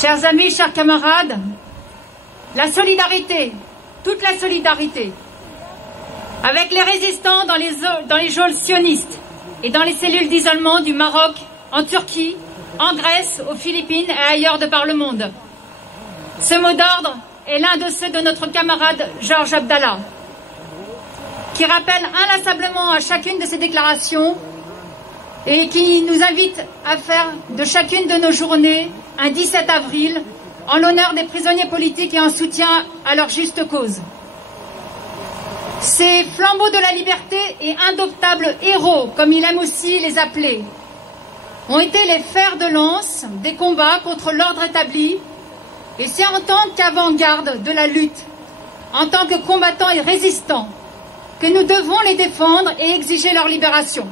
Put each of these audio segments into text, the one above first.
Chers amis, chers camarades, la solidarité, toute la solidarité, avec les résistants dans les geôles sionistes et dans les cellules d'isolement du Maroc, en Turquie, en Grèce, aux Philippines et ailleurs de par le monde. Ce mot d'ordre est l'un de ceux de notre camarade Georges Abdallah, qui rappelle inlassablement à chacune de ses déclarations et qui nous invite à faire de chacune de nos journées un 17 avril en l'honneur des prisonniers politiques et en soutien à leur juste cause. Ces flambeaux de la liberté et indomptables héros, comme il aime aussi les appeler, ont été les fers de lance des combats contre l'ordre établi, et c'est en tant qu'avant-garde de la lutte, en tant que combattants et résistants, que nous devons les défendre et exiger leur libération.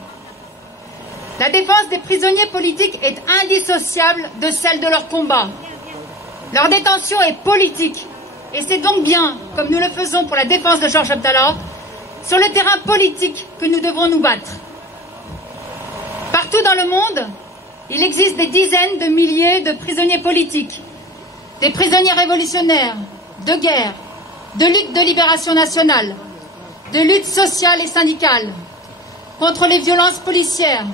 La défense des prisonniers politiques est indissociable de celle de leur combat. Leur détention est politique, et c'est donc bien, comme nous le faisons pour la défense de Georges Abdallah, sur le terrain politique que nous devons nous battre. Partout dans le monde, il existe des dizaines de milliers de prisonniers politiques, des prisonniers révolutionnaires, de guerre, de lutte de libération nationale, de lutte sociale et syndicale, contre les violences policières,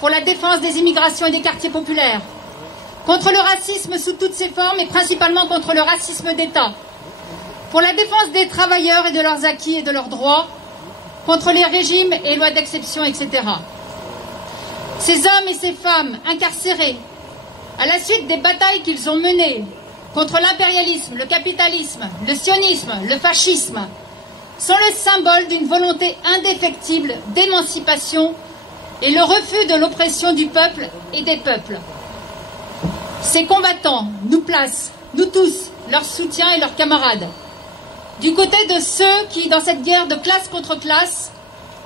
pour la défense des immigrations et des quartiers populaires, contre le racisme sous toutes ses formes et principalement contre le racisme d'État, pour la défense des travailleurs et de leurs acquis et de leurs droits, contre les régimes et lois d'exception, etc. Ces hommes et ces femmes incarcérés, à la suite des batailles qu'ils ont menées contre l'impérialisme, le capitalisme, le sionisme, le fascisme, sont le symbole d'une volonté indéfectible d'émancipation et le refus de l'oppression du peuple et des peuples. Ces combattants nous placent, nous tous, leur soutien et leurs camarades, du côté de ceux qui, dans cette guerre de classe contre classe,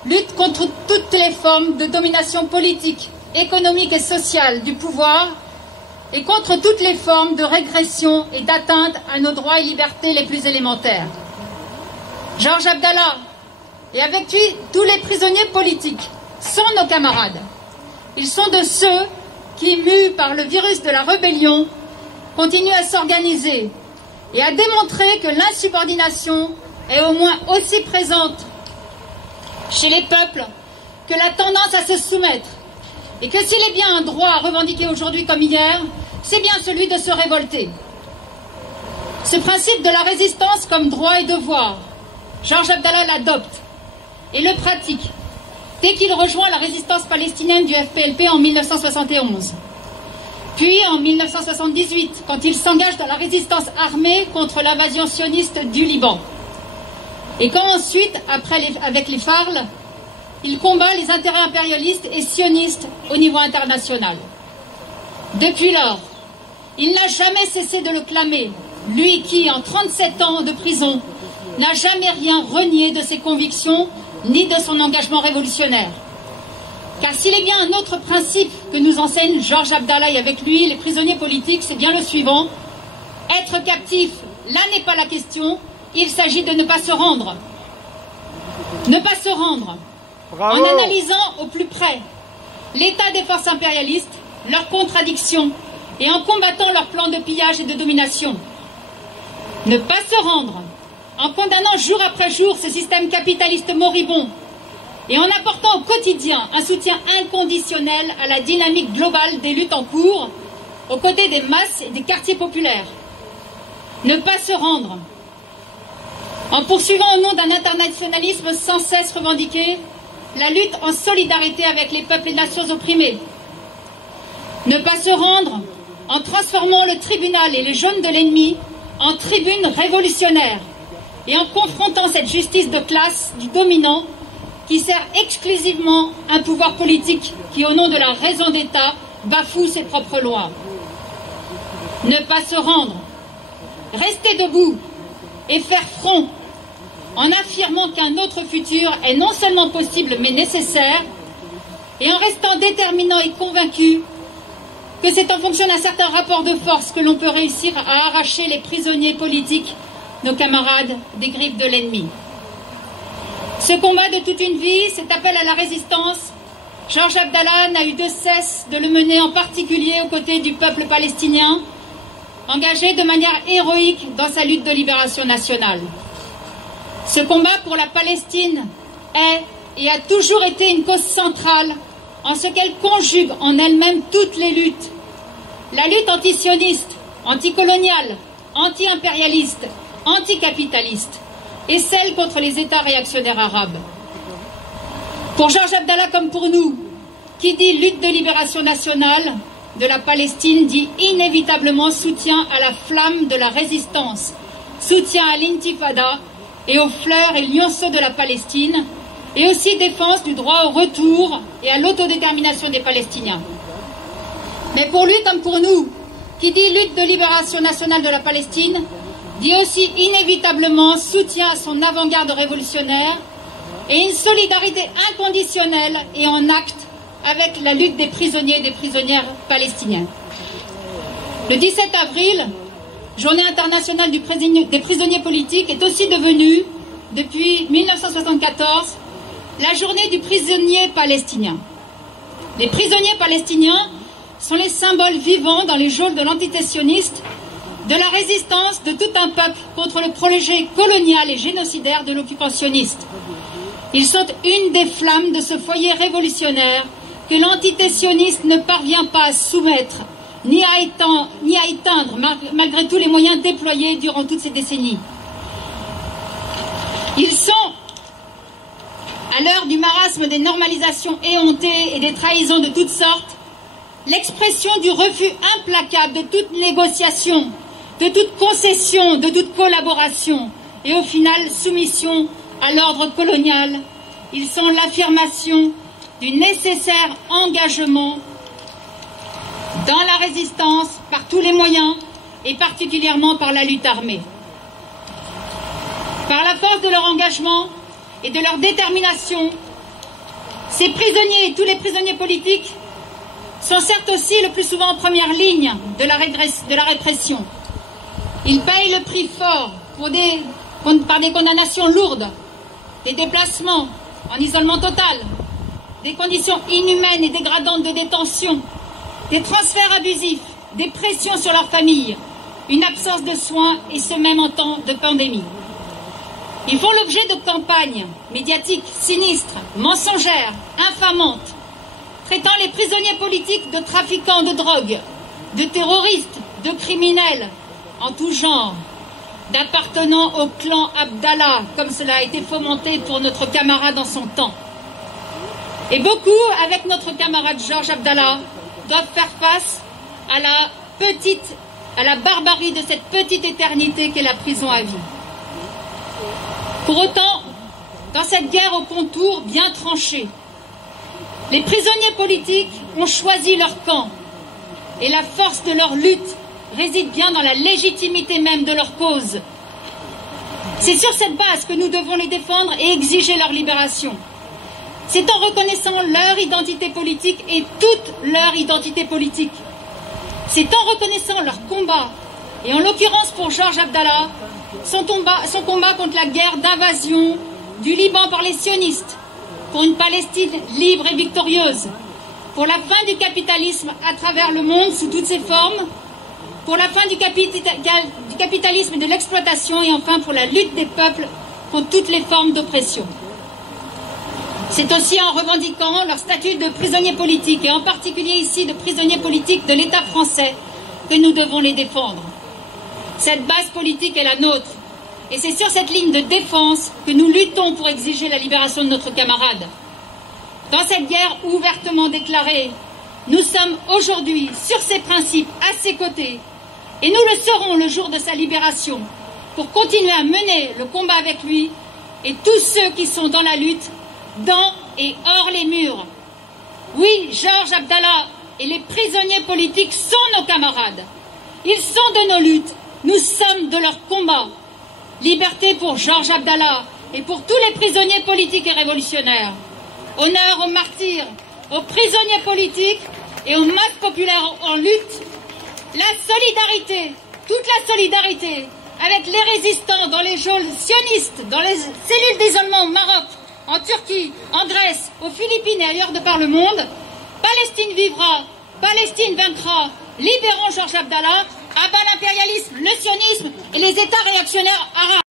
luttent contre toutes les formes de domination politique, économique et sociale du pouvoir et contre toutes les formes de régression et d'atteinte à nos droits et libertés les plus élémentaires. Georges Abdallah, et avec lui tous les prisonniers politiques, sont nos camarades. Ils sont de ceux qui, mus par le virus de la rébellion, continuent à s'organiser et à démontrer que l'insubordination est au moins aussi présente chez les peuples que la tendance à se soumettre, et que s'il est bien un droit à revendiquer aujourd'hui comme hier, c'est bien celui de se révolter. Ce principe de la résistance comme droit et devoir, Georges Abdallah l'adopte et le pratique dès qu'il rejoint la résistance palestinienne du FPLP en 1971. Puis en 1978, quand il s'engage dans la résistance armée contre l'invasion sioniste du Liban. Et quand ensuite, avec les FARL, il combat les intérêts impérialistes et sionistes au niveau international. Depuis lors, il n'a jamais cessé de le clamer, lui qui, en 37 ans de prison, n'a jamais rien renié de ses convictions ni de son engagement révolutionnaire. Car s'il est bien un autre principe que nous enseigne Georges Abdallah et avec lui les prisonniers politiques, c'est bien le suivant: être captif, là n'est pas la question, il s'agit de ne pas se rendre. Ne pas se rendre. Bravo. En analysant au plus près l'état des forces impérialistes, leurs contradictions et en combattant leurs plans de pillage et de domination. Ne pas se rendre en condamnant jour après jour ce système capitaliste moribond et en apportant au quotidien un soutien inconditionnel à la dynamique globale des luttes en cours, aux côtés des masses et des quartiers populaires. Ne pas se rendre en poursuivant au nom d'un internationalisme sans cesse revendiqué la lutte en solidarité avec les peuples et nations opprimés. Ne pas se rendre en transformant le tribunal et les jaunes de l'ennemi en tribune révolutionnaire et en confrontant cette justice de classe du dominant qui sert exclusivement un pouvoir politique qui, au nom de la raison d'État, bafoue ses propres lois. Ne pas se rendre, rester debout et faire front en affirmant qu'un autre futur est non seulement possible mais nécessaire, et en restant déterminant et convaincu que c'est en fonction d'un certain rapport de force que l'on peut réussir à arracher les prisonniers politiques, nos camarades, des griffes de l'ennemi. Ce combat de toute une vie, cet appel à la résistance, Georges Abdallah n'a eu de cesse de le mener en particulier aux côtés du peuple palestinien engagé de manière héroïque dans sa lutte de libération nationale. Ce combat pour la Palestine est et a toujours été une cause centrale en ce qu'elle conjugue en elle-même toutes les luttes. La lutte antisioniste, anticoloniale, anti-impérialiste, anticapitaliste et celle contre les États réactionnaires arabes. Pour Georges Abdallah comme pour nous, qui dit lutte de libération nationale de la Palestine dit inévitablement soutien à la flamme de la résistance, soutien à l'intifada et aux fleurs et lionceaux de la Palestine, et aussi défense du droit au retour et à l'autodétermination des Palestiniens. Mais pour lui comme pour nous, qui dit lutte de libération nationale de la Palestine, dit aussi inévitablement soutien à son avant-garde révolutionnaire et une solidarité inconditionnelle et en acte avec la lutte des prisonniers et des prisonnières palestiniens. Le 17 avril, Journée internationale des prisonniers politiques, est aussi devenue, depuis 1974, la journée du prisonnier palestinien. Les prisonniers palestiniens sont les symboles vivants dans les geôles de l'entité sioniste de la résistance de tout un peuple contre le projet colonial et génocidaire de l'occupant sioniste. Ils sont une des flammes de ce foyer révolutionnaire que l'entité sioniste ne parvient pas à soumettre ni à éteindre malgré tous les moyens déployés durant toutes ces décennies. Ils sont, à l'heure du marasme des normalisations éhontées et des trahisons de toutes sortes, l'expression du refus implacable de toute négociation, de toute concession, de toute collaboration et au final soumission à l'ordre colonial. Ils sont l'affirmation du nécessaire engagement dans la résistance par tous les moyens et particulièrement par la lutte armée. Par la force de leur engagement et de leur détermination, ces prisonniers et tous les prisonniers politiques sont certes aussi le plus souvent en première ligne de la répression. Ils payent le prix fort par des condamnations lourdes, des déplacements en isolement total, des conditions inhumaines et dégradantes de détention, des transferts abusifs, des pressions sur leurs familles, une absence de soins et ce même en temps de pandémie. Ils font l'objet de campagnes médiatiques sinistres, mensongères, infamantes, traitant les prisonniers politiques de trafiquants de drogue, de terroristes, de criminels, en tout genre, d'appartenant au clan Abdallah, comme cela a été fomenté pour notre camarade en son temps. Et beaucoup, avec notre camarade Georges Abdallah, doivent faire face à la barbarie de cette petite éternité qu'est la prison à vie. Pour autant, dans cette guerre au contour bien tranché, les prisonniers politiques ont choisi leur camp et la force de leur lutte réside bien dans la légitimité même de leur cause. C'est sur cette base que nous devons les défendre et exiger leur libération. C'est en reconnaissant leur identité politique et toute leur identité politique. C'est en reconnaissant leur combat, et en l'occurrence pour Georges Abdallah, son combat contre la guerre d'invasion du Liban par les sionistes, pour une Palestine libre et victorieuse, pour la fin du capitalisme à travers le monde sous toutes ses formes, pour la fin du capitalisme et de l'exploitation et enfin pour la lutte des peuples contre toutes les formes d'oppression. C'est aussi en revendiquant leur statut de prisonniers politiques et en particulier ici de prisonniers politiques de l'État français que nous devons les défendre. Cette base politique est la nôtre et c'est sur cette ligne de défense que nous luttons pour exiger la libération de notre camarade. Dans cette guerre ouvertement déclarée, nous sommes aujourd'hui sur ces principes à ses côtés et nous le serons le jour de sa libération pour continuer à mener le combat avec lui et tous ceux qui sont dans la lutte, dans et hors les murs. Oui, Georges Abdallah et les prisonniers politiques sont nos camarades. Ils sont de nos luttes, nous sommes de leur combat. Liberté pour Georges Abdallah et pour tous les prisonniers politiques et révolutionnaires. Honneur aux martyrs, aux prisonniers politiques et aux masses populaires en lutte. La solidarité, toute la solidarité avec les résistants dans les geôles sionistes, dans les cellules d'isolement au Maroc, en Turquie, en Grèce, aux Philippines et ailleurs de par le monde. Palestine vivra, Palestine vaincra, libérons Georges Abdallah À bas l'impérialisme, le sionisme et les États réactionnaires arabes.